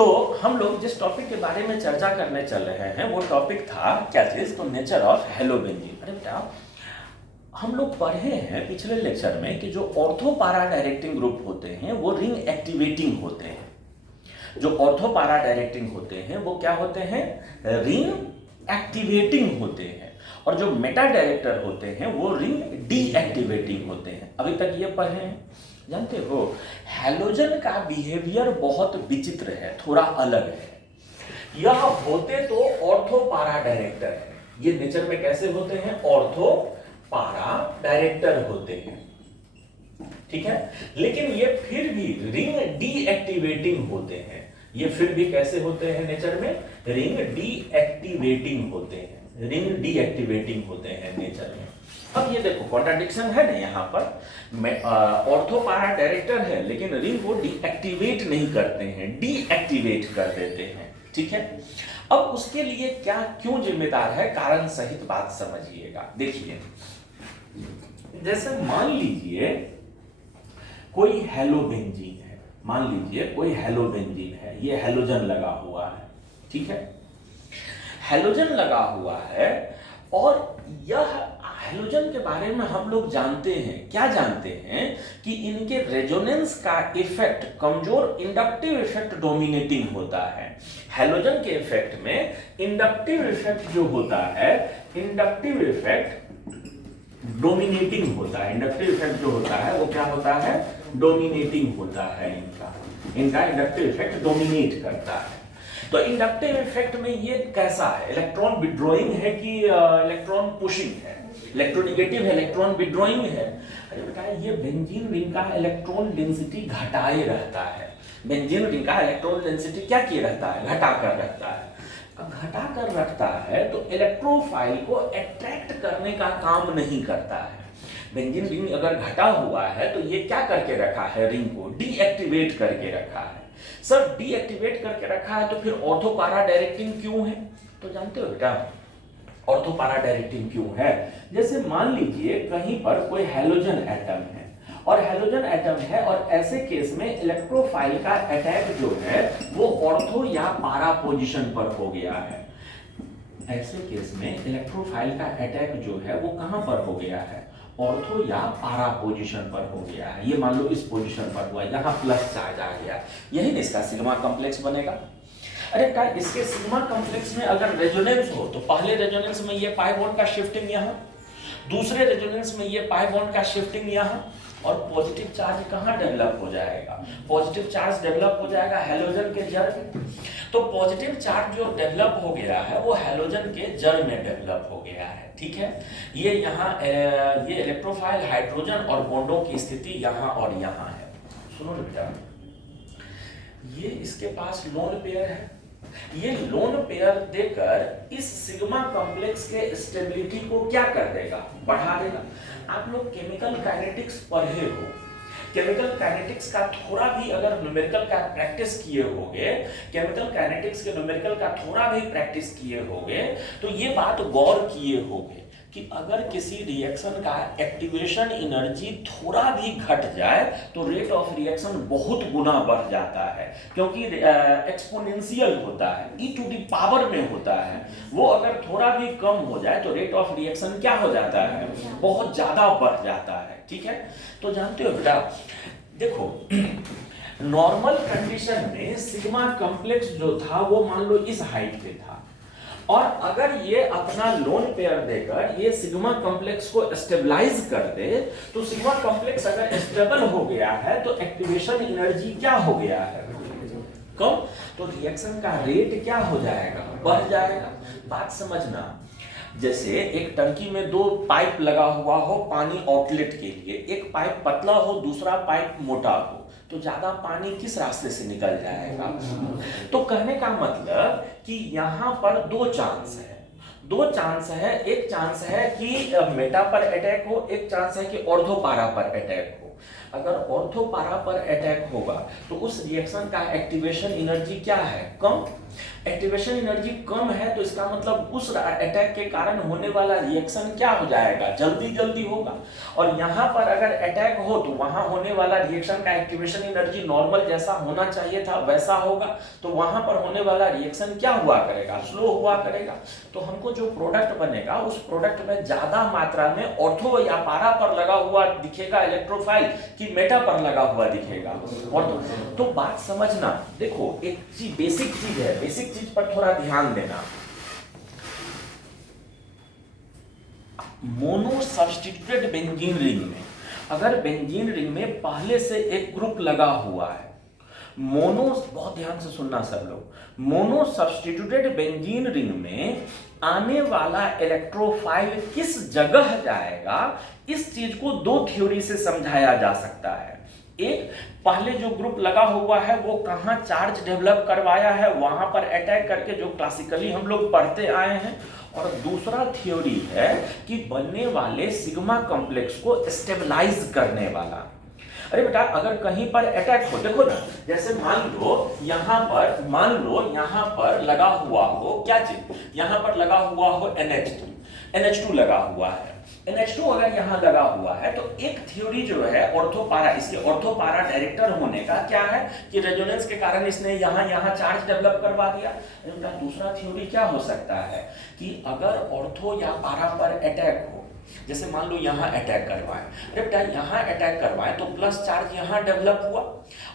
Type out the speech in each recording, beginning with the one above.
तो हम लोग जिस टॉपिक के बारे में चर्चा करने चल रहे हैं वो टॉपिक था क्या चीज, तो नेचर ऑफ हेलोबेंजीन। अरे बेटा, हम लोग पढ़े हैं पिछले लेक्चर में कि जो ऑर्थो पारा डायरेक्टिंग ग्रुप होते हैं वो रिंग एक्टिवेटिंग होते हैं। जो ऑर्थो पारा डायरेक्टिंग होते हैं वो क्या होते हैं, रिंग एक्टिवेटिंग होते हैं। और जो मेटा डायरेक्टर होते हैं वो रिंग डीएक्टिवेटिंग होते हैं। अभी तक ये पढ़े हैं। जानते हो हैलोजन का बिहेवियर बहुत विचित्र है, थोड़ा अलग है। यह होते तो ऑर्थो पारा डायरेक्टर है। ये नेचर में कैसे होते हैं, ऑर्थो पारा डायरेक्टर होते हैं, ठीक है। लेकिन ये फिर भी रिंग डीएक्टिवेटिंग होते हैं। ये फिर भी कैसे होते हैं नेचर में, रिंग डीएक्टिवेटिंग होते हैं। रिंग डीएक्टिवेटिंग होते हैं नेचर में। अब ये देखो कॉन्ट्राडिक्शन है ना, यहाँ पर ऑर्थो पारा डायरेक्टर है लेकिन रिंग को डीएक्टिवेट नहीं करते हैं, डीएक्टिवेट कर देते हैं, ठीक है। अब उसके लिए क्या क्यों जिम्मेदार है, कारण सहित बात समझिएगा। देखिए, जैसे मान लीजिए कोई हेलोबेंजीन है, मान लीजिए कोई हेलोबेंजीन है, ये हेलोजन लगा हुआ है, ठीक है। हेलोजन लगा हुआ है और यह हेलोजन के बारे में हम लोग जानते हैं, क्या जानते हैं कि इनके रेजोनेंस का इफेक्ट कमजोर, इंडक्टिव इफेक्ट डोमिनेटिंग होता है। हेलोजन के इफेक्ट में इंडक्टिव इफेक्ट जो होता है, इंडक्टिव इफेक्ट डोमिनेटिंग होता है। इंडक्टिव इफेक्ट जो होता है वो क्या होता है, डोमिनेटिंग होता है। इनका इंडक्टिव इफेक्ट डोमिनेट करता है। तो इंडक्टिव इफेक्ट में ये कैसा है, इलेक्ट्रॉन विड्रॉइंग है कि इलेक्ट्रॉन पुशिंग है, इलेक्ट्रोनेगेटिव है, इलेक्ट्रॉन विड्रॉइंग है। अरे बेटा, ये बेंजीन रिंग का इलेक्ट्रॉन डेंसिटी घटाए रहता है। बेंजीन रिंग का इलेक्ट्रॉन डेंसिटी क्या किए रहता है, घटा कर रखता है। अब घटा कर रखता है तो इलेक्ट्रोफाइल को अट्रैक्ट करने का काम नहीं करता है। बेंजीन रिंग अगर घटा हुआ है तो ये क्या करके रखा है, रिंग को डीएक्टिवेट करके रखा है। सर डीएक्टिवेट करके रखा है तो फिर ऑर्थो पारा डायरेक्टिंग क्यों है, तो जानते हो बेटा ऑर्थो पारा डायरेक्टिंग क्यों है। जैसे मान लीजिए कहीं पर कोई हैलोजन एटम है और हैलोजन एटम है और ऐसे केस में इलेक्ट्रोफाइल का अटैक जो है वो ऑर्थो या पारा पोजीशन पर हो गया है। ऐसे केस में इलेक्ट्रोफाइल का अटैक जो है वो कहां पर हो गया है, ऑर्थो या पारा पोजीशन पर हो गया है। ये मान लो इस पोजीशन पर हुआ, यहाँ प्लस चार्ज आ गया, यही ना इसका सिग्मा कॉम्प्लेक्स बनेगा। अरे क्या इसके सिग्मा कॉम्प्लेक्स में अगर रेजोनेंस हो तो पहले रेजोनेंस में ये पाई बॉन्ड का शिफ्टिंग यहाँ, दूसरे रेजोनेंस में ये पाई बॉन्ड का शिफ्टिंग यहाँ, और पॉजिटिव चार्ज कहाँ डेवलप हो जाएगा, पॉजिटिव चार्ज डेवलप हो जाएगा हेलोजन के जड़ में। तो पॉजिटिव चार्ज जो डेवलप हो गया है वो हेलोजन के जड़ में डेवलप हो गया है, ठीक है। ये यहाँ ये इलेक्ट्रोफाइल हाइड्रोजन और बॉन्डों की स्थिति यहाँ और यहाँ है। सुनो बेटा, ये इसके पास लोन पेयर है, ये लोन पेयर देकर इस सिग्मा कॉम्प्लेक्स के स्टेबिलिटी को क्या कर देगा, बढ़ा देगा। आप लोग केमिकल काइनेटिक्स पढ़े हो, केमिकल काइनेटिक्स का थोड़ा भी अगर न्यूमेरिकल का प्रैक्टिस किए होगे, केमिकल काइनेटिक्स के न्यूमेरिकल का थोड़ा भी प्रैक्टिस किए होगे तो ये बात गौर किए होगे कि अगर किसी रिएक्शन का एक्टिवेशन एनर्जी थोड़ा भी घट जाए तो रेट ऑफ रिएक्शन बहुत गुना बढ़ जाता है, क्योंकि एक्सपोनेंशियल होता है, ई टू दी पावर में होता है। वो अगर थोड़ा भी कम हो जाए तो रेट ऑफ रिएक्शन क्या हो जाता है, बहुत ज्यादा बढ़ जाता है, ठीक है। तो जानते हो बेटा, देखो नॉर्मल कंडीशन में सिग्मा कॉम्प्लेक्स जो था वो मान लो इस हाइट पे था, और अगर ये अपना लोन पेयर देकर ये सिग्मा कॉम्प्लेक्स को स्टेबलाइज कर दे तो सिग्मा कॉम्प्लेक्स अगर स्टेबल हो गया है तो एक्टिवेशन एनर्जी क्या हो गया है, कम, तो रिएक्शन का रेट क्या हो जाएगा, बढ़ जाएगा। बात समझना, जैसे एक टंकी में दो पाइप लगा हुआ हो पानी आउटलेट के लिए, एक पाइप पतला हो दूसरा पाइप मोटा हो, तो ज्यादा पानी किस रास्ते से निकल जाएगा। तो कहने का मतलब कि यहाँ पर दो चांस है, दो चांस है। एक चांस है कि मेटा पर अटैक हो, एक चांस है कि ऑर्थो पारा पर अटैक हो। अगर ऑर्थो पारा पर अटैक होगा तो उस रिएक्शन का एक्टिवेशन एनर्जी क्या है, कम, एक्टिवेशन एनर्जी कम है तो इसका मतलब उस अटैक के कारण होने वाला रिएक्शन क्या हो जाएगा, जल्दी जल्दी होगा। और यहाँ पर अगर अटैक हो तो वहां होने वाला रिएक्शन का एक्टिवेशन एनर्जी नॉर्मल जैसा होना चाहिए था वैसा होगा, तो वहां पर होने वाला रिएक्शन क्या हुआ करेगा, स्लो हुआ करेगा। तो हमको जो प्रोडक्ट बनेगा उस प्रोडक्ट में ज्यादा मात्रा में ऑर्थो या पारा पर लगा हुआ दिखेगा इलेक्ट्रोफाइल कि मेटा पर लगा हुआ दिखेगा। और तो बात समझना, देखो एक चीज बेसिक चीज है, बेसिक चीज पर थोड़ा ध्यान देना। मोनो सब्स्टिट्यूटेड बेंजीन रिंग में अगर बेंजीन रिंग में पहले से एक ग्रुप लगा हुआ है, मोनो, बहुत ध्यान से सुनना सब लोग, मोनो सब्स्टिट्यूटेड बेंजीन रिंग में आने वाला इलेक्ट्रोफाइल किस जगह जाएगा, इस चीज को दो थ्योरी से समझाया जा सकता है। एक, पहले जो ग्रुप लगा हुआ है वो कहां चार्ज डेवलप करवाया है, वहां पर अटैक करके, जो क्लासिकली हम लोग पढ़ते आए हैं। और दूसरा थ्योरी है कि बनने वाले सिग्मा कॉम्प्लेक्स को स्टेबलाइज करने वाला। अरे बेटा अगर कहीं पर अटैक हो, देखो ना, जैसे मान लो यहाँ पर लगा हुआ हो क्या चीज, यहाँ पर लगा हुआ हो NH2 लगा हुआ है। NH2 अगर यहाँ लगा हुआ है तो एक थ्योरी जो है ऑर्थोपारा, इसके ऑर्थोपारा डायरेक्टर होने का क्या है कि रेजोनेंस के कारण इसने यहाँ चार्ज डेवलप करवा दिया। दूसरा थ्योरी क्या हो सकता है कि अगर ऑर्थो या पारा पर अटैक हो, जैसे मान लो यहाँ अटैक करवाएं, अरे बेटा यहाँ अटैक करवाएं तो प्लस चार्ज यहाँ डेवलप हुआ,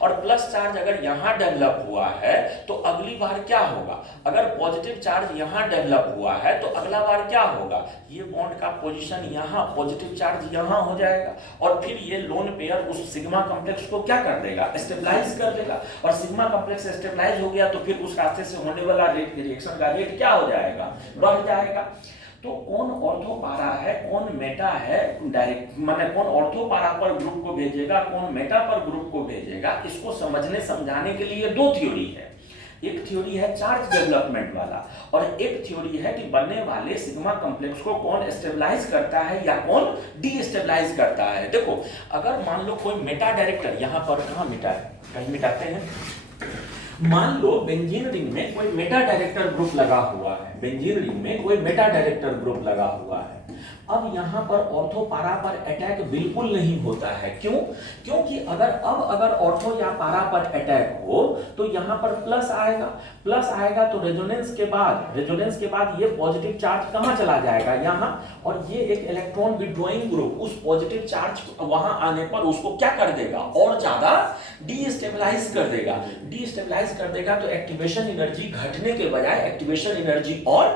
और प्लस चार्ज अगर यहाँ डेवलप हुआ है तो अगली बार क्या होगा, अगर पॉजिटिव चार्ज यहाँ डेवलप हुआ है तो अगला बार क्या होगा, ये बॉन्ड का पोजीशन यहाँ, पॉजिटिव चार्ज यहाँ हो जाएगा, और फिर ये लोन पेयर उस सिग्मा कॉम्प्लेक्स को क्या कर देगा, स्टेबलाइज कर देगा। और सिग्मा कॉम्प्लेक्स स्टेबलाइज हो गया तो फिर उस रास्ते से होने वाला रिएक्शन का रेट क्या हो जाएगा, बढ़ जाएगा। तो कौन ऑर्थोपारा है, कौन मेटा है, डायरेक्ट माने कौन ऑर्थोपारा पर ग्रुप को भेजेगा, कौन मेटा पर ग्रुप को भेजेगा, इसको समझने समझाने के लिए दो थ्योरी है। एक थ्योरी है चार्ज डेवलपमेंट वाला, और एक थ्योरी है कि बनने वाले सिग्मा कॉम्प्लेक्स को कौन स्टेबलाइज करता है या कौन डीस्टेबलाइज करता है। देखो अगर मान लो कोई मेटा डायरेक्टर, यहाँ पर कहाँ मिटा है, कहीं मिटाते हैं, मान लो बेंजीन रिंग में कोई मेटा डायरेक्टर ग्रुप लगा हुआ है, बेंजीन रिंग में कोई मेटा डायरेक्टर ग्रुप लगा हुआ है। अब यहाँ पर ऑर्थोपारा पर अटैक बिल्कुल नहीं होता है, क्यों? क्योंकि अगर ऑर्थो या पारा पर अटैक हो तो यहाँ पर प्लस आएगा तो रेजोनेंस के बाद ये पॉजिटिव चार्ज कहाँ चला जाएगा, यहाँ, और ये एक इलेक्ट्रॉन विड्रॉइंग ग्रुप उस पॉजिटिव चार्ज वहां आने पर उसको क्या कर देगा, और ज्यादा डीस्टेबलाइज कर देगा। तो एक्टिवेशन एनर्जी घटने के बजाय एक्टिवेशन एनर्जी और,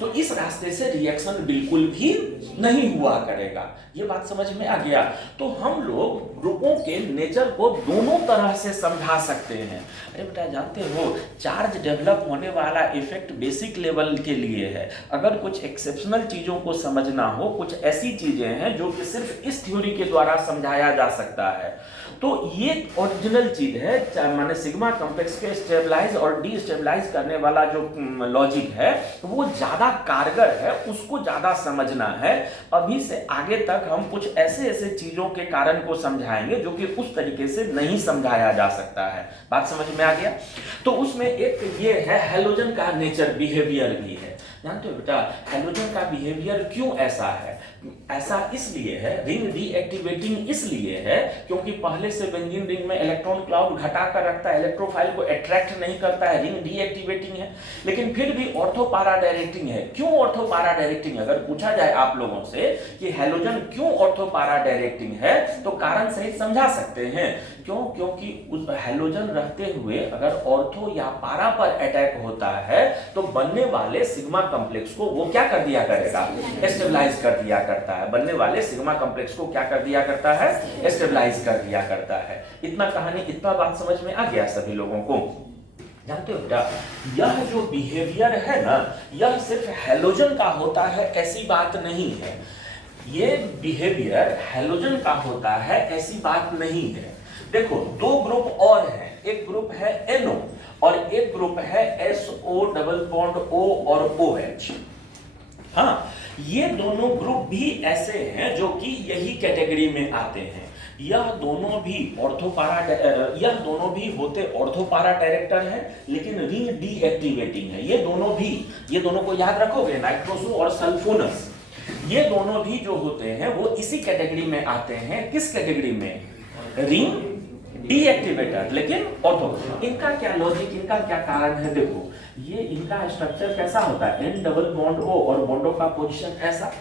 तो इस रास्ते से रिएक्शन बिल्कुल भी नहीं हुआ करेगा। ये बात समझ में आ गया। तो हम लोग ग्रुपों के नेचर को दोनों तरह से समझा सकते हैं। अरे बेटा जानते हो चार्ज डेवलप होने वाला इफेक्ट बेसिक लेवल के लिए है। अगर कुछ एक्सेप्शनल चीजों को समझना हो, कुछ ऐसी चीजें हैं जो कि सिर्फ इस थ्योरी के द्वारा समझाया जा सकता है, तो ये ओरिजिनल चीज है, माने सिग्मा कॉम्प्लेक्स के स्टेबलाइज और डीस्टेबलाइज करने वाला जो लॉजिक है वो ज्यादा कारगर है, उसको ज्यादा समझना है। अभी से आगे तक हम कुछ ऐसे चीजों के कारण को समझाएंगे जो कि उस तरीके से नहीं समझाया जा सकता है। बात समझ में आ गया? तो उसमें एक ये है हैलोजन का नेचर, बिहेवियर भी है। जानते हो बेटा हैलोजन का बिहेवियर क्यों ऐसा है? ऐसा इसलिए है, रिंग डीएक्टिवेटिंग इसलिए है क्योंकि पहले से बेंजीन रिंग में इलेक्ट्रॉन क्लाउड घटा कर रखता है, इलेक्ट्रोफाइल को अट्रैक्ट नहीं करता है, रिंग डीएक्टिवेटिंग है। लेकिन फिर भी ऑर्थोपारा डायरेक्टिंग है। क्यों ऑर्थोपारा डायरेक्टिंग? अगर पूछा जाए आप लोगों से कि हैलोजन क्यों ऑर्थोपारा डायरेक्टिंग है तो कारण सहित समझा सकते हैं। क्यों? क्योंकि उस हैलोजन रहते हुए अगर ऑर्थो या पारा पर अटैक होता है तो बनने वाले सिग्मा कॉम्प्लेक्स को वो क्या कर दिया करेगा, स्टेबलाइज कर दिया करता है। बनने वाले सिग्मा कॉम्प्लेक्स को क्या कर दिया करता है, स्टेबलाइज कर दिया करता है। इतना कहानी, इतना बात समझ में आ गया सभी लोगों को? जानते हो बेटा यह जो बिहेवियर है ना, यह सिर्फ हैलोजन का होता है ऐसी बात नहीं है। ये बिहेवियर हैलोजन का होता है ऐसी बात नहीं है। देखो दो ग्रुप और हैं, एक ग्रुप है NO और एक ग्रुप है SO डबल बॉन्ड O और OH। हाँ, ये दोनों ग्रुप भी ऐसे हैं जो कि यही कैटेगरी में आते हैं। यह दोनों भी यह दोनों भी होते ऑर्थोपारा डायरेक्टर है, लेकिन रिंग डीएक्टिवेटिंग है। ये दोनों को याद रखोगे, नाइट्रोसो और सल्फोनस, ये दोनों भी जो होते हैं वो इसी कैटेगरी में आते हैं। किस कैटेगरी में? रिंग डीएक्टिवेटर, लेकिन ऑर्थो। इनका क्या लॉजिक, इनका क्या कारण है? देखो, ये इनका स्ट्रक्चर कैसा होता है, N डबल बॉन्ड O, और बॉन्डों का पोजीशन ऐसा,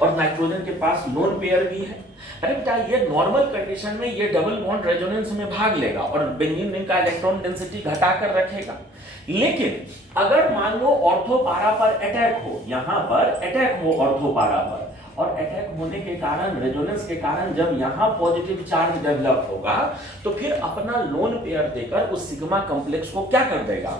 और नाइट्रोजन के पास लोन पेयर भी है। अरे बेटा, ये नॉर्मल कंडीशन में ये डबल बॉन्ड रेजोनेंस में भाग लेगा और बेंजीन रिंग का इलेक्ट्रॉन डेंसिटी घटाकर रखेगा। लेकिन अगर मान लो ऑर्थोपारा पर अटैक हो, यहां पर अटैक हो ऑर्थोपारा पर, और अटैक होने के कारण, रेजोनेंस के कारण जब यहां पॉजिटिव चार्ज डेवलप होगा, तो फिर अपना लोन पेयर देकर उस सिग्मा कॉम्प्लेक्स को क्या कर देगा?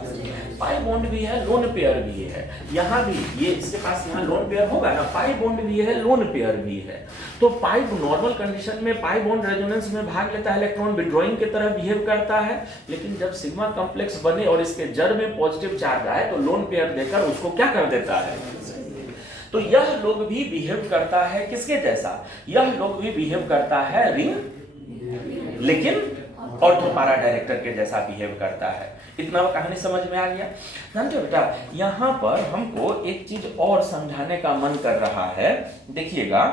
पाई बॉन्ड भी है, लोन पेयर भी है। यहां भी ये इसके पास यहां लोन पेयर होगा ना, पाई बॉन्ड भी है, लोन पेयर भी है। तो पाई नॉर्मल कंडीशन में पाई बॉन्ड रेजोनेंस में भाग लेता है, इलेक्ट्रॉन विड्रॉइंग की तरह बिहेव करता है। लेकिन जब सिग्मा कॉम्प्लेक्स बने और इसके जड़ में पॉजिटिव चार्ज आए, तो लोन पेयर देकर उसको क्या कर देता है? तो यह लोग भी बिहेव करता है किसके जैसा? यह लोग भी बिहेव करता है रिंग, लेकिन ऑर्थोपारा डायरेक्टर के जैसा बिहेव करता है। इतना कहानी समझ में आ गया? जानते हो बेटा, यहां पर हमको एक चीज और समझाने का मन कर रहा है, देखिएगा,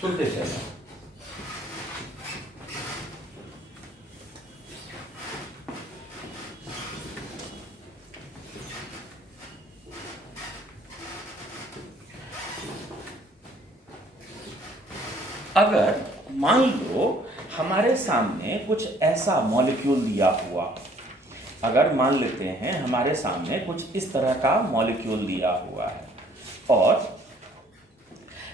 सुनते चलो। अगर मान लो हमारे सामने कुछ ऐसा मॉलिक्यूल दिया हुआ, अगर मान लेते हैं हमारे सामने कुछ इस तरह का मॉलिक्यूल दिया हुआ है, और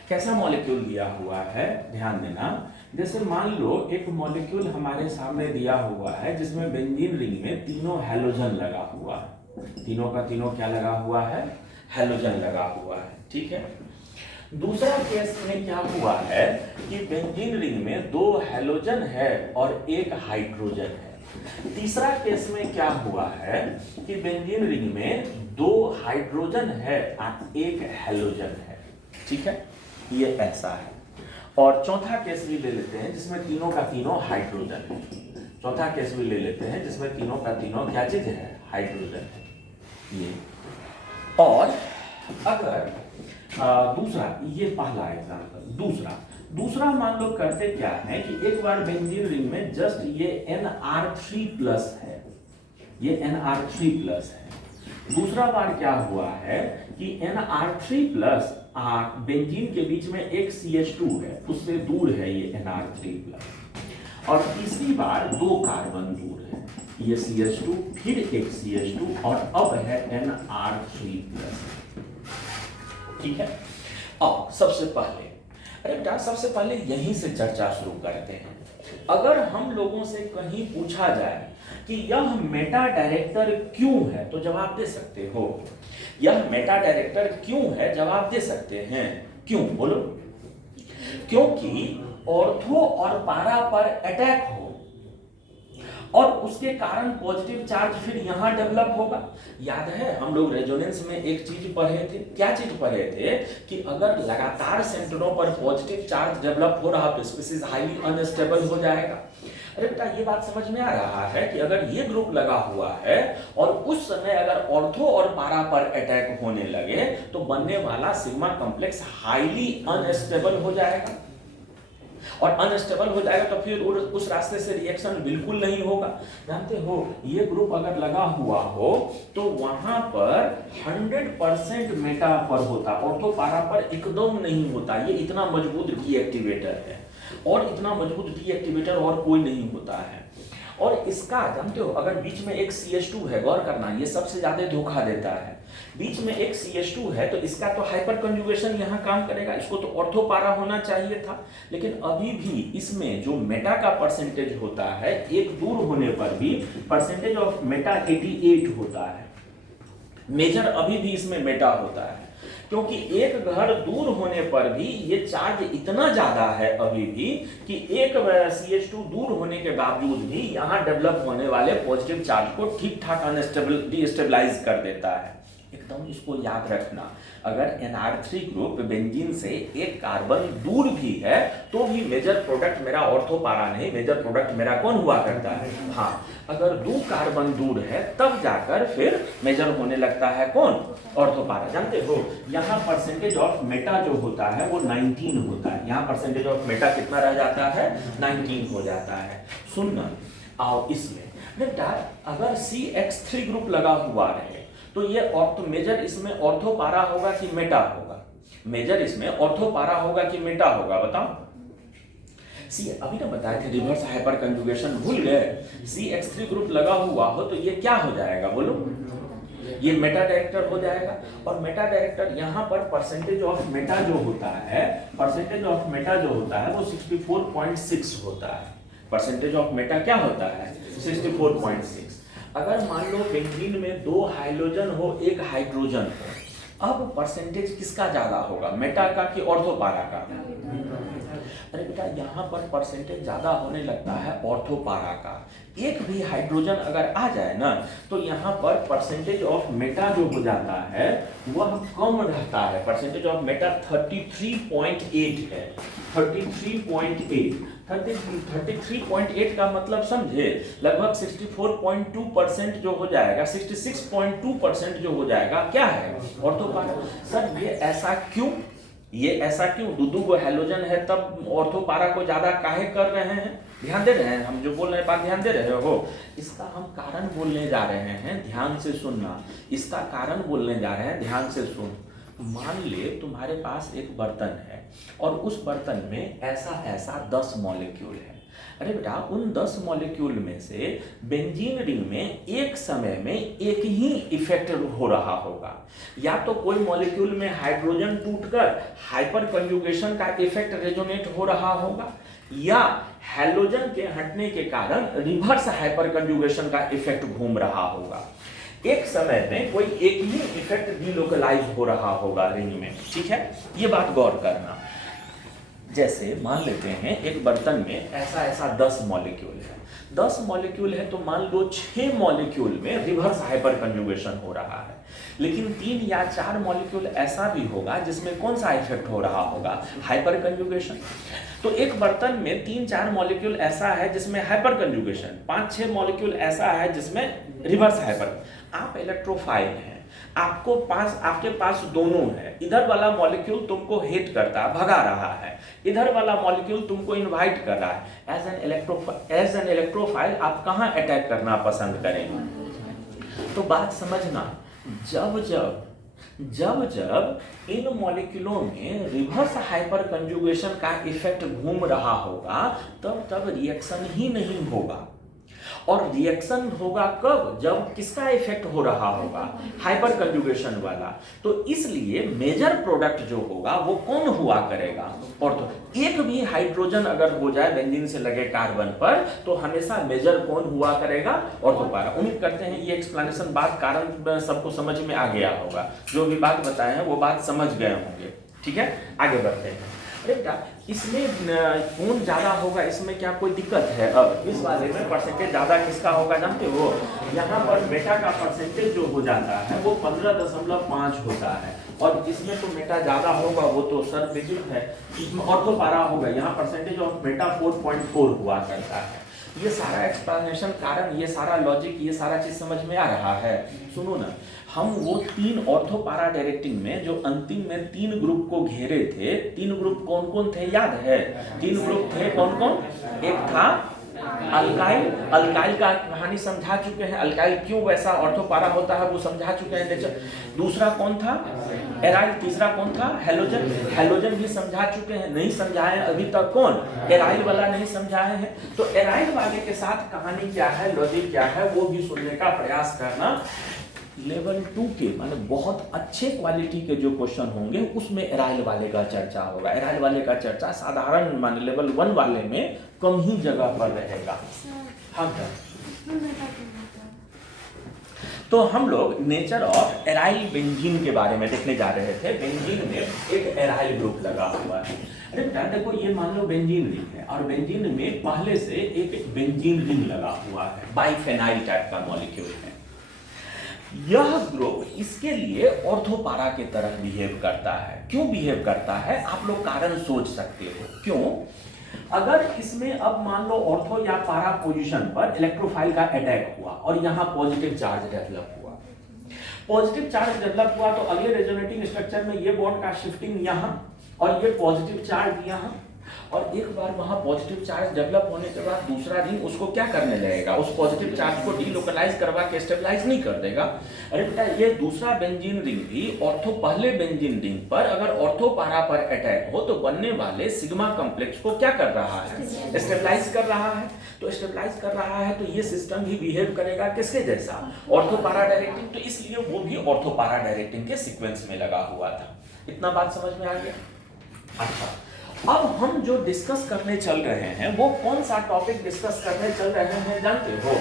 कैसा मॉलिक्यूल दिया हुआ है ध्यान देना। जैसे मान लो एक मॉलिक्यूल हमारे सामने दिया हुआ है जिसमें बेंजीन रिंग में तीनों हैलोजन लगा हुआ है, तीनों का तीनों क्या लगा हुआ है? हैलोजन लगा हुआ है, ठीक है। दूसरा केस में क्या हुआ है कि बेंजीन रिंग में 2 हैलोजन है और 1 हाइड्रोजन है। तीसरा केस में क्या हुआ है कि बेंजीन रिंग में 2 हाइड्रोजन है और 1 हैलोजन है, ठीक है, ये ऐसा है। और चौथा केस भी ले लेते हैं जिसमें तीनों का तीनों हाइड्रोजन है। चौथा केस भी ले लेते हैं जिसमें तीनों का तीनों क्या चीज है? हाइड्रोजन है, ये। और अगर दूसरा, ये पहला एग्जांपल। दूसरा मान लो करते क्या है कि एक बार बेंजीन रिंग में जस्ट ये Nr3+ है, ये Nr3+ है। दूसरा बार क्या हुआ है कि Nr3+ बेंजीन के बीच में एक CH2 है, उससे दूर है ये Nr3+। और तीसरी बार 2 कार्बन दूर है, ये CH2 फिर एक CH2 और अब है Nr3+, ठीक है। अब सबसे पहले यहीं से चर्चा शुरू करते हैं। अगर हम लोगों से कहीं पूछा जाए कि यह मेटा डायरेक्टर क्यों है, तो जवाब दे सकते हो। यह मेटा डायरेक्टर क्यों है, जवाब दे सकते हैं। क्यों बोलो? क्योंकि ऑर्थो और पारा पर अटैक हो और उसके कारण पॉजिटिव चार्ज फिर यहां डेवलप होगा। याद है हम लोग रेजोनेंस में एक चीज पढ़े थे, क्या चीज पढ़े थे कि अगर लगातार सेंटरों पर पॉजिटिव चार्ज डेवलप हो रहा तो स्पीशीज हाईली अनस्टेबल हो जाएगा। अरे बेटा, ये बात समझ में आ रहा है कि अगर ये ग्रुप लगा हुआ है और उस समय अगर ऑर्थो और पारा पर अटैक होने लगे तो बनने वाला सिग्मा कॉम्प्लेक्स हाईली अनस्टेबल हो जाएगा, और अनस्टेबल हो जाएगा तो फिर उस रास्ते से रिएक्शन बिल्कुल नहीं होगा। जानते हो, ये ग्रुप अगर लगा हुआ हो तो वहां पर 100% मेटा पर होता, ऑर्थो पारा पर एकदम नहीं होता। ये इतना मजबूत डीएक्टिवेटर है, और इतना मजबूत डीएक्टिवेटर और कोई नहीं होता है। और इसका जानते हो, अगर बीच में एक CH2 है, गौर करना, ये सबसे ज्यादा धोखा देता है। बीच में एक CH2 है तो इसका तो हाइपर कंजुगेशन यहाँ काम करेगा, इसको तो ऑर्थो पारा होना चाहिए था। लेकिन अभी भी इसमें जो मेटा का परसेंटेज होता है, एक दूर होने पर भी परसेंटेज ऑफ मेटा 88 होता है। मेजर अभी भी इसमें मेटा होता है, क्योंकि एक घर दूर होने पर भी ये चार्ज इतना ज्यादा है अभी भी कि एक CH2 दूर होने के बावजूद भी यहाँ डेवलप होने वाले पॉजिटिव चार्ज को ठीक ठाक डिस्टेबलाइज कर देता है। एक एकदम इसको याद रखना, अगर NR3 ग्रुप बेंजीन से एक कार्बन दूर भी है तो भी मेजर प्रोडक्ट मेरा ऑर्थो पारा नहीं, मेजर प्रोडक्ट मेरा कौन हुआ करता है? हाँ, अगर 2 कार्बन दूर है तब जाकर फिर मेजर होने लगता है कौन? ऑर्थो पारा। जानते हो यहाँ परसेंटेज ऑफ मेटा जो होता है वो 19 होता है, यहाँ परसेंटेज ऑफ मेटा कितना रह जाता है? 19 हो जाता है। सुनना, आओ इसमें बेटा अगर CH3 ग्रुप लगा हुआ रहे तो ये ऑर्थो मेजर इसमें ऑर्थो पारा होगा कि मेटा होगा? मेजर इसमें ऑर्थो पारा होगा कि मेटा होगा? बताओ। सी अभी ना बताए थे रिवर्स हाइपर कंजुगेशन, भूल गए? CH3 ग्रुप लगा हुआ हो तो ये क्या हो जाएगा बोलो? ये मेटा डायरेक्टर हो जाएगा। और मेटा डायरेक्टर यहाँ पर परसेंटेज ऑफ मेटा जो होता है, परसेंटेज ऑफ मेटा जो होता है वो 64.6 होता है। परसेंटेज ऑफ मेटा क्या होता है? 64.6। अगर मान लो बेंजीन में 2 हाइड्रोजन हो 1 हाइड्रोजन हो, अब परसेंटेज किसका ज्यादा होगा? मेटा का कि ऑर्थो पारा का? अरे बेटा यहाँ पर परसेंटेज ज्यादा होने लगता है ऑर्थो पारा का। एक भी हाइड्रोजन अगर आ जाए ना तो यहाँ पर परसेंटेज ऑफ मेटा जो हो जाता है वह कम रहता है। परसेंटेज ऑफ मेटा 33.8 है, 33.8। 33.8 का मतलब समझे, लगभग 64.2% जो हो जाएगा, 66.2% जो हो जाएगा क्या है? ऑर्थो पारा। सर ये ऐसा क्यों? ये ऐसा क्यों? दो को हैलोजन है तब ऑर्थो पारा को ज्यादा काहे कर रहे हैं? ध्यान दे रहे हैं? हम जो बोल रहे हैं बात ध्यान दे रहे हो? इसका हम कारण बोलने जा रहे हैं, ध्यान से सुनना। इसका कारण बोलने जा रहे हैं, ध्यान से सुन। मान ले तुम्हारे पास एक बर्तन है और उस बर्तन में ऐसा ऐसा 10 मॉलिक्यूल है। अरे बेटा उन 10 मॉलिक्यूल में से बेंजीन रिंग में एक समय में एक ही इफेक्ट हो रहा होगा। या तो कोई मॉलिक्यूल में हाइड्रोजन टूटकर हाइपर कंजुगेशन का इफेक्ट रेजोनेट हो रहा होगा, या हैलोजन के हटने के कारण रिवर्स हाइपर कंजुगेशन का इफेक्ट घूम रहा होगा। एक समय में कोई एक ही इफेक्ट डिलोकलाइज हो रहा होगा रिंग में। ठीक है, ये बात गौर करना। जैसे मान लेते हैं एक बर्तन में ऐसा ऐसा 10 मॉलिक्यूल है, 10 मॉलिक्यूल है तो मान लो 6 मॉलिक्यूल में रिवर्स हाइपर कंजुगेशन हो रहा है, लेकिन 3 या 4 मॉलिक्यूल ऐसा भी होगा जिसमें कौन सा इफेक्ट हो रहा होगा? Hyper conjugation. तो एक बर्तन में 3-4 मॉलिक्यूल ऐसा है जिसमें हाइपर कंजुगेशन, 5-6 मॉलिक्यूल ऐसा है जिसमें रिवर्स हाइपर। आप इलेक्ट्रोफाइल हैं, आपके पास दोनों है। इधर वाला मॉलिक्यूल तुमको हेट करता है, भगा रहा है, इधर वाला मॉलिक्यूल तुमको इनवाइट कर रहा है। एज एन इलेक्ट्रोफाइल आप कहाँ अटैक करना पसंद करेंगे? तो बात समझना, जब इन मॉलिक्यूलों में रिवर्स हाइपर कंजुगेशन का इफेक्ट घूम रहा होगा तब रिएक्शन ही नहीं होगा। और रिएक्शन होगा कब? जब किसका इफेक्ट हो रहा होगा? हाइपर कंजुगेशन वाला। तो इसलिए मेजर प्रोडक्ट जो होगा वो कौन हुआ करेगा? ऑर्थो। एक भी हाइड्रोजन अगर हो जाए बेंजीन से लगे कार्बन पर तो हमेशा मेजर कौन हुआ करेगा? ऑर्थो पारा। उम्मीद करते हैं ये एक्सप्लेनेशन बात कारण सबको समझ में आ गया होगा। जो भी बात बताए हैं वो बात समझ गए होंगे। ठीक है, आगे बढ़ते हैं। बेटा इसमें कौन ज्यादा होगा, इसमें क्या कोई दिक्कत है? अब इस वाले में परसेंटेज ज्यादा किसका होगा जानते हो? यहाँ पर मेटा का परसेंटेज जो हो जाता है वो 15.5 होता है, और इसमें तो मेटा ज्यादा होगा, वो तो सर विदित है। इसमें ऑर्थो पारा होगा, यहाँ परसेंटेज ऑफ मेटा 4.4 हुआ करता है। ये सारा एक्सप्लेनेशन कारण, ये सारा लॉजिक, ये सारा चीज समझ में आ रहा है? सुनो ना, हम वो 3 ऑर्थो पारा डायरेक्टिंग में जो अंतिम में 3 ग्रुप को घेरे थे, 3 ग्रुप कौन कौन थे याद है? 3 ग्रुप थे कौन कौन? एक था अल्काइल का कहानी समझा चुके हैं, अल्काइल क्यों वैसा ऑर्थो पारा होता है वो समझा चुके हैं नेचर। दूसरा कौन था? एराइल। तीसरा कौन था? हैलोजन। हैलोजन भी समझा चुके हैं, नहीं समझाए अभी तक कौन? एराइल वाला नहीं समझाए हैं। तो एराइल वाले के साथ कहानी क्या है, लॉजिक क्या है, वो भी सुनने का प्रयास करना। लेवल 2 के माने बहुत अच्छे क्वालिटी के जो क्वेश्चन होंगे उसमें एराइल वाले का चर्चा होगा। एराइल वाले का चर्चा साधारण माने लेवल 1 वाले में कम ही जगह पर रहेगा। हाँ तो हम लोग नेचर ऑफ एराइल बेंजीन के बारे में देखने जा रहे थे। बेंजीन में एक एराइल ग्रुप लगा हुआ है। अरे बेटा देखो, ये मान लो बेंजीन रिंग है और बेंजीन में पहले से एक बेंजीन रिंग लगा हुआ है, बाइफेनाइल टाइप का मॉलिक्यूल है। यह ग्रुप इसके लिए ऑर्थोपारा की तरह बिहेव करता है। क्यों बिहेव करता है, आप लोग कारण सोच सकते हो क्यों। अगर इसमें अब मान लो ऑर्थो या पारा पोजीशन पर इलेक्ट्रोफाइल का अटैक हुआ और यहां पॉजिटिव चार्ज डेवलप हुआ, पॉजिटिव चार्ज डेवलप हुआ तो अगले रेजोनेटिंग स्ट्रक्चर में ये बॉन्ड का शिफ्टिंग यहां और ये पॉजिटिव चार्ज यहां, और एक बार वहां पॉजिटिव चार्ज डेवलप होने के बाद दूसरा रिंग उसको क्या करने लगेगा, उस पॉजिटिव चार्ज को डीलोकलाइज करवा के स्टेबलाइज नहीं कर देगा। अरे बेटा ये दूसरा बेंजीन रिंग भी ऑर्थो पहले बेंजीन रिंग पर अगर ऑर्थो पारा पर अटैक हो तो बनने वाले सिग्मा कॉम्प्लेक्स को क्या कर रहा है, स्टेबलाइज कर रहा है। तो स्टेबलाइज कर रहा है तो ये सिस्टम ही बिहेव करेगा किसके जैसा, ऑर्थो पारा डायरेक्टिंग। तो इसलिए वो भी ऑर्थो पारा डायरेक्टिंग के सीक्वेंस में लगा हुआ था। इतना बात समझ में आ गया। अच्छा, अब हम जो डिस्कस करने चल रहे हैं वो कौन सा टॉपिक डिस्कस करने चल रहे हैं जानते हो,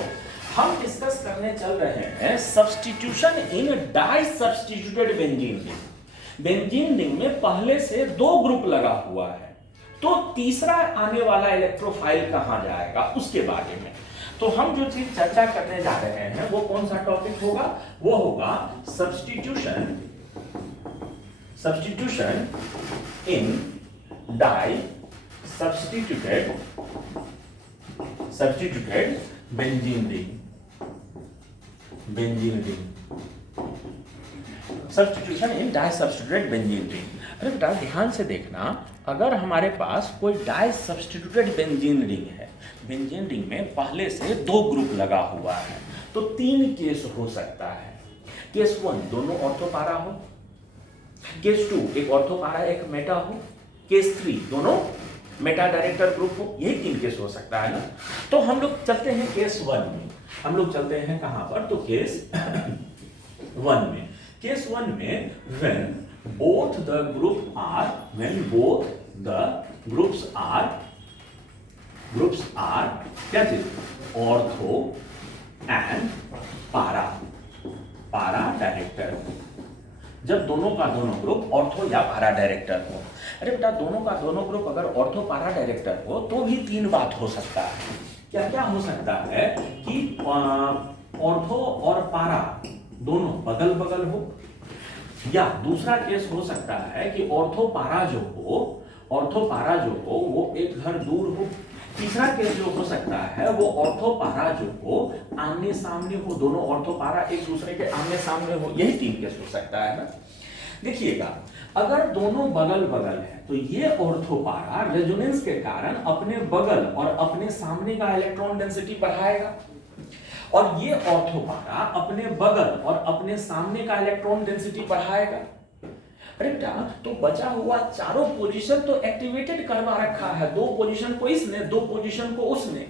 हम डिस्कस करने चल रहे हैं substitution in di substituted benzene ring. Benzene ring में पहले से 2 ग्रुप लगा हुआ है, तो तीसरा आने वाला इलेक्ट्रोफाइल कहां जाएगा उसके बारे में। तो हम जो चीज चर्चा करने जा रहे हैं वो कौन सा टॉपिक होगा, वो होगा substitution in di substituted benzene ring. Substitution in di substituted benzene ring. अरे बेटा ध्यान से देखना, अगर हमारे पास कोई डाई सब्स्टिट्यूटेड बेंजीन रिंग है, बेंजीन रिंग में पहले से 2 ग्रुप लगा हुआ है, तो 3 केस हो सकता है। केस 1 दोनों ऑर्थोपारा हो, केस 2 एक ऑर्थोपारा एक मेटा हो, केस 3 दोनों मेटा डायरेक्टर ग्रुप हो। यही 3 केस हो सकता है ना। तो हम लोग चलते हैं केस 1 में, हम लोग चलते हैं कहां पर, तो केस 1 में। केस 1 में when both the groups are क्या चीज, ऑर्थो एंड पारा डायरेक्टर। जब दोनों का दोनों ग्रुप ऑर्थो या पारा डायरेक्टर हो। अरे बेटा दोनों का दोनों ग्रुप अगर ऑर्थो पारा डायरेक्टर हो तो भी 3 बात हो सकता है। क्या क्या हो सकता है कि ऑर्थो और पारा दोनों बगल बगल हो, या दूसरा केस हो सकता है कि ऑर्थो पारा जो हो वो एक घर दूर हो। तीसरा केस जो हो सकता है वो ऑर्थो पारा जो हो आमने सामने हो, दोनों ऑर्थो पारा एक दूसरे के आमने सामने हो। यही 3 केस हो सकता है ना। देखिएगा, अगर दोनों बगल बगल है तो ये ऑर्थो पारा रेजोनेंस के कारण अपने बगल और अपने सामने का इलेक्ट्रॉन डेंसिटी बढ़ाएगा, और ये ऑर्थो पारा अपने बगल और अपने सामने का इलेक्ट्रॉन डेंसिटी बढ़ाएगा। अरे बेटा तो बचा हुआ चारों पोजीशन तो एक्टिवेटेड करवा रखा है, 2 पोजीशन को इसने 2 पोजीशन को उसने,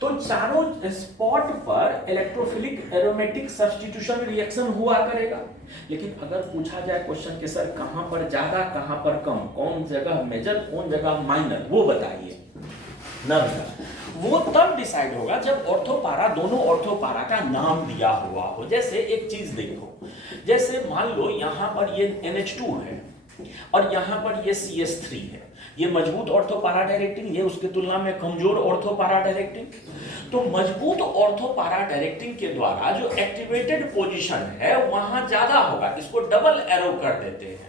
तो चारों स्पॉट पर इलेक्ट्रोफिलिक एरोमेटिक सब्स्टिट्यूशन रिएक्शन हुआ करेगा। लेकिन अगर पूछा जाए क्वेश्चन के सर कहां पर ज्यादा कहां पर कम, कौन जगह मेजर कौन जगह माइनर, वो बताइए ना बेटा। वो तब डिसाइड होगा जब ऑर्थोपारा दोनों ऑर्थोपारा का नाम दिया हुआ हो। जैसे एक चीज देखो, जैसे मान लो यहां पर ये NH2 है और यहां पर ये CH3 है, ये मजबूत ऑर्थोपारा डायरेक्टिंग, ये उसके तुलना में कमजोर ऑर्थोपारा डायरेक्टिंग। तो मजबूत ऑर्थोपारा डायरेक्टिंग के द्वारा जो एक्टिवेटेड पोजीशन है वहां ज्यादा होगा, इसको डबल एरो कर देते हैं,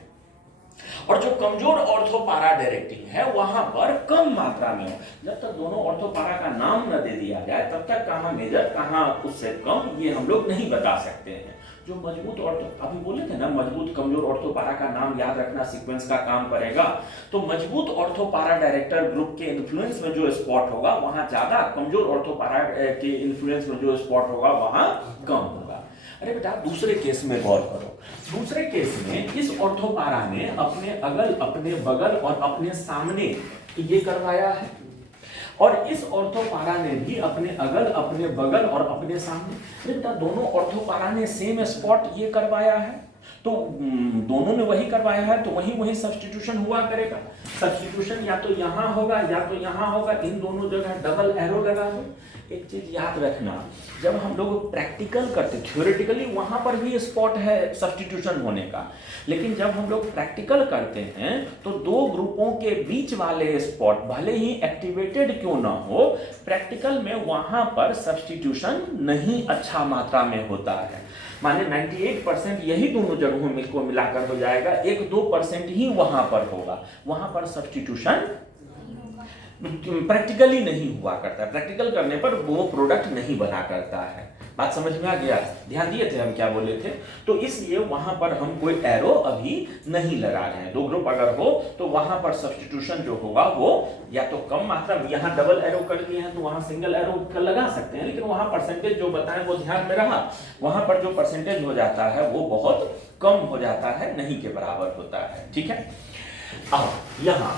और जो कमजोर ऑर्थोपारा डायरेक्टिंग है वहां पर कम मात्रा में हो। जब तक दोनों ऑर्थोपारा का नाम न दे दिया जाए तब तक कहां मेजर कहां उससे कम ये हम लोग नहीं बता सकते हैं। जो मजबूत ऑर्थो, अभी बोले थे ना मजबूत कमजोर ऑर्थोपारा का नाम याद रखना सीक्वेंस का काम करेगा। तो मजबूत ऑर्थोपारा डायरेक्टर ग्रुप के इन्फ्लुएंस में जो स्पॉट होगा वहां ज्यादा, कमजोर ऑर्थोपारा के इन्फ्लुएंस में जो स्पॉट होगा वहां कम होगा। अरे बेटा दूसरे केस में गौर करो, दूसरे केस में इस ऑर्थोपारा ने अपने अगल अपने बगल और अपने सामने ये करवाया है, और इस ऑर्थोपारा ने भी अपने अगल अपने बगल और अपने सामने। बेटा दोनों ऑर्थोपारा ने सेम स्पॉट ये करवाया है, तो दोनों ने वही करवाया है तो वही वही सब्स्टिट्यूशन हुआ करेगा। सब्स्टिट्यूशन या तो यहाँ होगा या तो यहाँ होगा, इन दोनों जगह डबल एरो लगा दो। एक चीज याद रखना, जब हम लोग प्रैक्टिकल करते, थ्योरेटिकली वहां पर भी स्पॉट है सब्स्टिट्यूशन होने का, लेकिन जब हम लोग प्रैक्टिकल करते हैं तो दो ग्रुपों के बीच वाले स्पॉट भले ही एक्टिवेटेड क्यों ना हो, प्रैक्टिकल में वहां पर सब्स्टिट्यूशन नहीं अच्छा मात्रा में होता है। माने 98% यही दोनों जगहों में को मिलाकर हो जाएगा, 1-2% ही वहां पर होगा, वहां पर सब्स्टिट्यूशन प्रैक्टिकली नहीं हुआ करता है। प्रैक्टिकल करने पर वो प्रोडक्ट नहीं बना करता है। बात समझ में आ गया? ध्यान दिए थे हम क्या बोले थे? तो इसलिए वहां पर हम कोई एरो अभी नहीं लगा रहे हैं। दो ग्रुप अगर हो तो वहां पर सब्स्टिट्यूशन जो होगा वो या तो कम मात्रा में, यहाँ डबल एरो कर दिए हैं तो वहां सिंगल एरो लगा सकते हैं, लेकिन वहां परसेंटेज जो बताएं वो ध्यान में रहा, वहां पर जो परसेंटेज हो जाता है वो बहुत कम हो जाता है, नहीं के बराबर होता है। ठीक है, अब यहाँ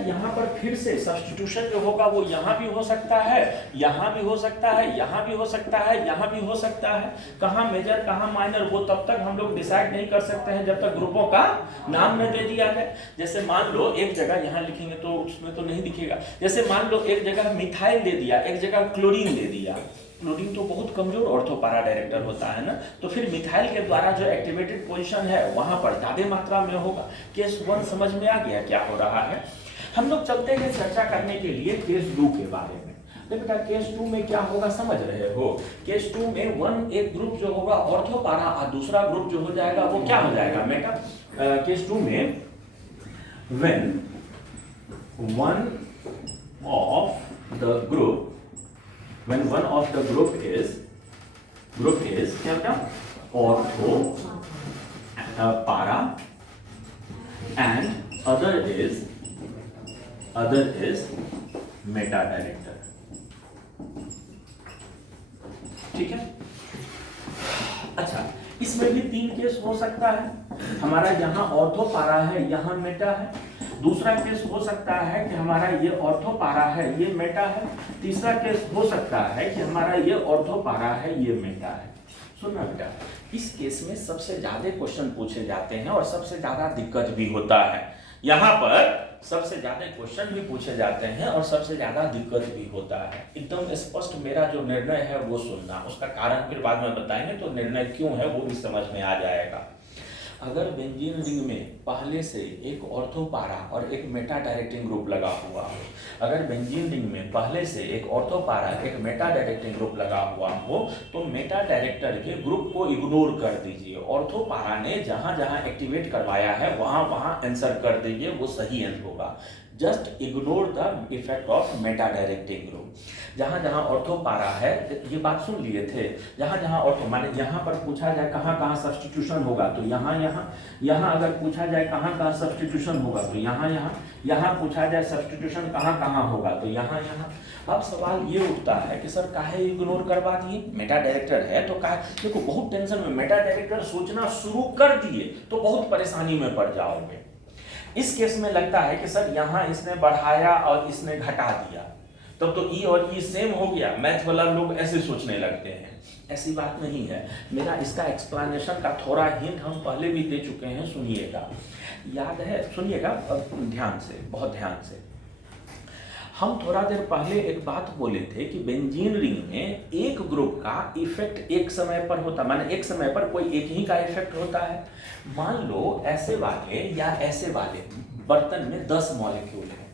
यहाँ पर फिर से सब्स्टिट्यूशन जो होगा वो यहाँ भी हो सकता है, यहाँ भी हो सकता है, यहाँ भी हो सकता है, यहाँ भी हो सकता है। कहाँ मेजर कहाँ माइनर वो तब तक हम लोग डिसाइड नहीं कर सकते हैं जब तक ग्रुपों का नाम न दे दिया जाए। जैसे मान लो एक जगह यहाँ लिखेंगे तो उसमें तो नहीं दिखेगा, जैसे मान लो एक जगह मिथाइल दे दिया, एक जगह क्लोरीन दे दिया। क्लोरीन तो बहुत कमजोर ऑर्थो पैरा डायरेक्टर होता है ना, तो फिर मिथाइल के द्वारा जो एक्टिवेटेड पोजीशन है वहां पर ज्यादा मात्रा में होगा। केस 1 समझ में आ गया क्या हो रहा है? हम लोग चलते हैं चर्चा करने के लिए केस 2 के बारे में। तो बेटा केस 2 में क्या होगा समझ रहे हो? केस 2 में एक ग्रुप जो होगा ऑर्थो पैरा और दूसरा ग्रुप जो हो जाएगा वो क्या हो जाएगा बेटा? केस 2 में when one of the group is क्या बेटा? Ortho para and other is Meta director. ठीक है, अच्छा इसमें भी 3 केस हो सकता है। हमारा यहाँ ऑर्थो पारा है, यहाँ मेटा है। दूसरा केस हो सकता है कि हमारा ये ऑर्थो पारा है, ये मेटा है। तीसरा केस हो सकता है कि हमारा ये ऑर्थो पारा है, ये मेटा है। सुनना बेटा, इस केस में सबसे ज्यादा क्वेश्चन पूछे जाते हैं और सबसे ज्यादा दिक्कत भी होता है। यहाँ पर सबसे ज्यादा क्वेश्चन भी पूछे जाते हैं और सबसे ज्यादा दिक्कत भी होता है। एकदम स्पष्ट मेरा जो निर्णय है वो सुनना, उसका कारण फिर बाद में बताएंगे तो निर्णय क्यों है वो भी समझ में आ जाएगा। अगर बेंजीन रिंग में पहले से एक ऑर्थो पारा और एक मेटा डायरेक्टिंग ग्रुप लगा हुआ हो, अगर बेंजीन रिंग में पहले से एक ऑर्थो पारा एक मेटा डायरेक्टिंग ग्रुप लगा हुआ हो तो मेटा डायरेक्टर के ग्रुप को इग्नोर कर दीजिए। ऑर्थो पारा ने जहां जहां एक्टिवेट करवाया है वहां वहां आंसर कर दीजिए, वो सही आंसर होगा। Just ignore the effect of Meta directing group. जहां जहां ऑर्थो पारा है, ये बात सुन लिए थे, जहां जहां ऑर्थो माने यहाँ पर पूछा जाए कहाँ कहाँ सब्स्टिट्यूशन होगा तो यहाँ यहाँ, यहाँ अगर पूछा जाए कहाँ कहाँ सब्स्टिट्यूशन होगा तो यहाँ यहाँ, यहाँ पूछा जाए सब्स्टिट्यूशन कहाँ कहाँ होगा तो यहाँ यहाँ। अब सवाल ये उठता है कि सर काहे इग्नोर करवा दिए? मेटा डायरेक्टर है तो काहे? देखो बहुत टेंशन में, मेटा डायरेक्टर सोचना शुरू कर दिए तो बहुत परेशानी में पड़ जाओगे। इस केस में लगता है कि सर यहाँ इसने बढ़ाया और इसने घटा दिया, तब तो ई और ई सेम हो गया। मैथ वाला लोग ऐसे सोचने लगते हैं, ऐसी बात नहीं है। मेरा इसका एक्सप्लेनेशन का थोड़ा हिंट हम पहले भी दे चुके हैं, सुनिएगा। याद है? सुनिएगा ध्यान से, बहुत ध्यान से। हम थोड़ा देर पहले एक बात बोले थे कि बेंजीन रिंग में एक ग्रुप का इफेक्ट एक समय पर होता, माने एक समय पर कोई एक ही का इफेक्ट होता है। मान लो ऐसे वाले या ऐसे वाले बर्तन में 10 मॉलिक्यूल है,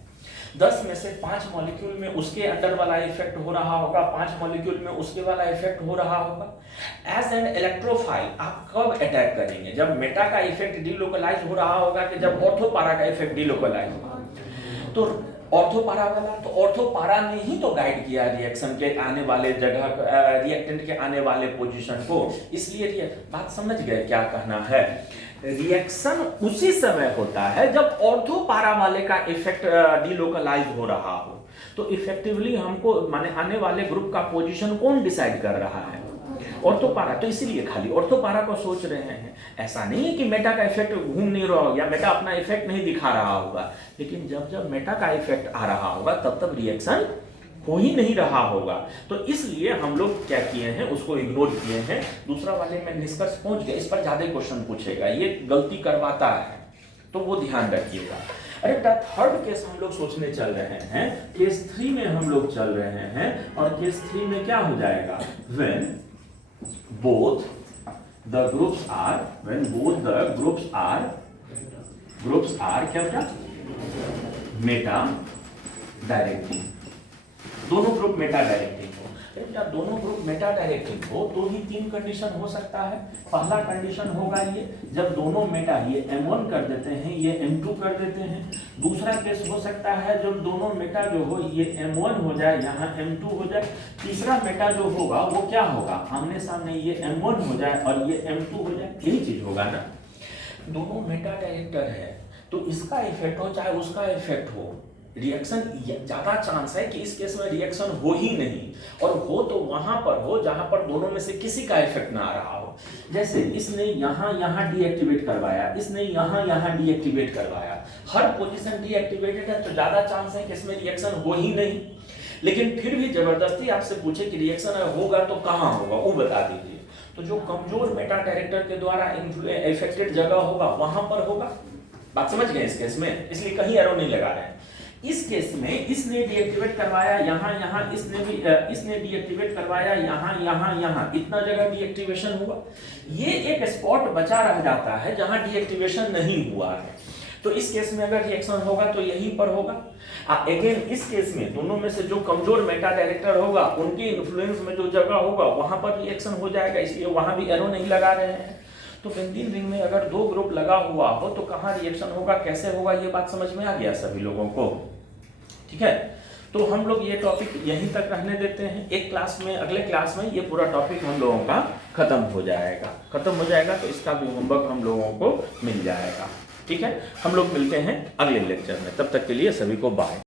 10 में से 5 मॉलिक्यूल में उसके अंदर वाला इफेक्ट हो रहा होगा, 5 मॉलिक्यूल में उसके वाला इफेक्ट हो रहा होगा। एज एन इलेक्ट्रोफाइल आप कब अटैक करेंगे? जब मेटा का इफेक्ट डिलोकलाइज हो रहा होगा कि जब ऑर्थो पारा का इफेक्ट डिलोकलाइज होगा। तो ऑर्थो पारा वाला, तो ऑर्थो पारा ने ही तो गाइड किया रिएक्शन के आने वाले जगह, रिएक्टेंट के आने वाले पोजीशन को। इसलिए बात समझ गए क्या कहना है? रिएक्शन उसी समय होता है जब ऑर्थो पारा वाले का इफेक्ट डिलोकलाइज हो रहा हो। तो इफेक्टिवली हमको माने आने वाले ग्रुप का पोजीशन कौन डिसाइड कर रहा है? ऑर्थो पारा। तो इसीलिए खाली ऑर्थो पारा को सोच रहे हैं। ऐसा नहीं है कि मेटा का इफेक्ट घूम नहीं रहा होगा या मेटा अपना इफेक्ट नहीं दिखा रहा होगा, लेकिन जब जब मेटा का इफेक्ट आ रहा होगा तब तब रिएक्शन हो ही नहीं रहा होगा। तो इसलिए हम लोग क्या किए हैं, उसको इग्नोर किए हैं। दूसरा वाले में निष्कर्ष पहुंच गया, इस पर ज्यादा क्वेश्चन पूछेगा, ये गलती करवाता है, तो वो ध्यान रखिएगा। अरे बेटा थर्ड केस हम लोग सोचने चल रहे हैं, केस 3 में हम लोग चल रहे हैं, और केस 3 में क्या हो जाएगा, when both the groups are क्या बेटा, मेटा डायरेक्टिंग, दोनों ग्रुप मेटा डायरेक्टिंग हो। जब दोनों ग्रुप मेटा डायरेक्टिंग हो तो ही 3 कंडीशन हो सकता है। पहला कंडीशन होगा ये, जब दोनों मेटा, ये M1 कर देते हैं, ये M2 कर देते हैं। दूसरा केस हो सकता है जब दोनों मेटा जो हो, ये M1 हो जाए, यहाँ M2 हो जाए। तीसरा मेटा जो होगा वो क्या होगा, आमने सामने ये M1 हो जाए और ये M2 हो जाए, यही चीज होगा ना। दोनों मेटा डायरेक्टर है तो इसका इफेक्ट हो चाहे उसका इफेक्ट हो, रिएक्शन ज्यादा चांस है कि इस केस में रिएक्शन हो ही नहीं, और हो तो वहां पर हो जहां पर दोनों में से किसी का इफेक्ट ना आ रहा हो। जैसे इसने यहाँ डीएक्टिवेट करवाया, इसने यहाँ डीएक्टिवेट करवाया, हर पोजीशन डीएक्टिवेटेड है, तो ज्यादा चांस है कि इसमें रिएक्शन हो ही नहीं। लेकिन फिर भी जबरदस्ती आपसे पूछे कि रिएक्शन होगा तो कहाँ होगा, वो बता दीजिए। तो जो कमजोर मेटा डायरेक्टर के द्वारा इफेक्टेड जगह होगा वहां पर होगा। बात समझ गए इस केस में, इसलिए कहीं एरो नहीं लगा रहे हैं। इस केस में इसने डीएक्टिवेट करवाया यहाँ, इसने डीएक्टिवेट करवाया यहाँ, इतना जगह डीएक्टिवेशन हुआ। ये एक स्पॉट बचा रह जाता है जहां डीएक्टिवेशन नहीं हुआ है। तो इस केस में अगर रिएक्शन होगा तो यहीं पर होगा। अगेन इस केस में दोनों में से जो कमजोर मेटा डायरेक्टर होगा, उनके इन्फ्लुएंस में जो जगह होगा वहां पर रिएक्शन हो जाएगा, इसलिए वहां भी एरो नहीं लगा रहे हैं। तो बेंजीन रिंग में अगर 2 ग्रुप लगा हुआ हो तो कहाँ रिएक्शन होगा, कैसे होगा, ये बात समझ में आ गया सभी लोगों को। ठीक है, तो हम लोग ये टॉपिक यहीं तक रहने देते हैं। एक क्लास में, अगले क्लास में ये पूरा टॉपिक हम लोगों का खत्म हो जाएगा, तो इसका भी होमवर्क हम लोगों को मिल जाएगा। ठीक है, हम लोग मिलते हैं अगले लेक्चर में, तब तक के लिए सभी को बाय।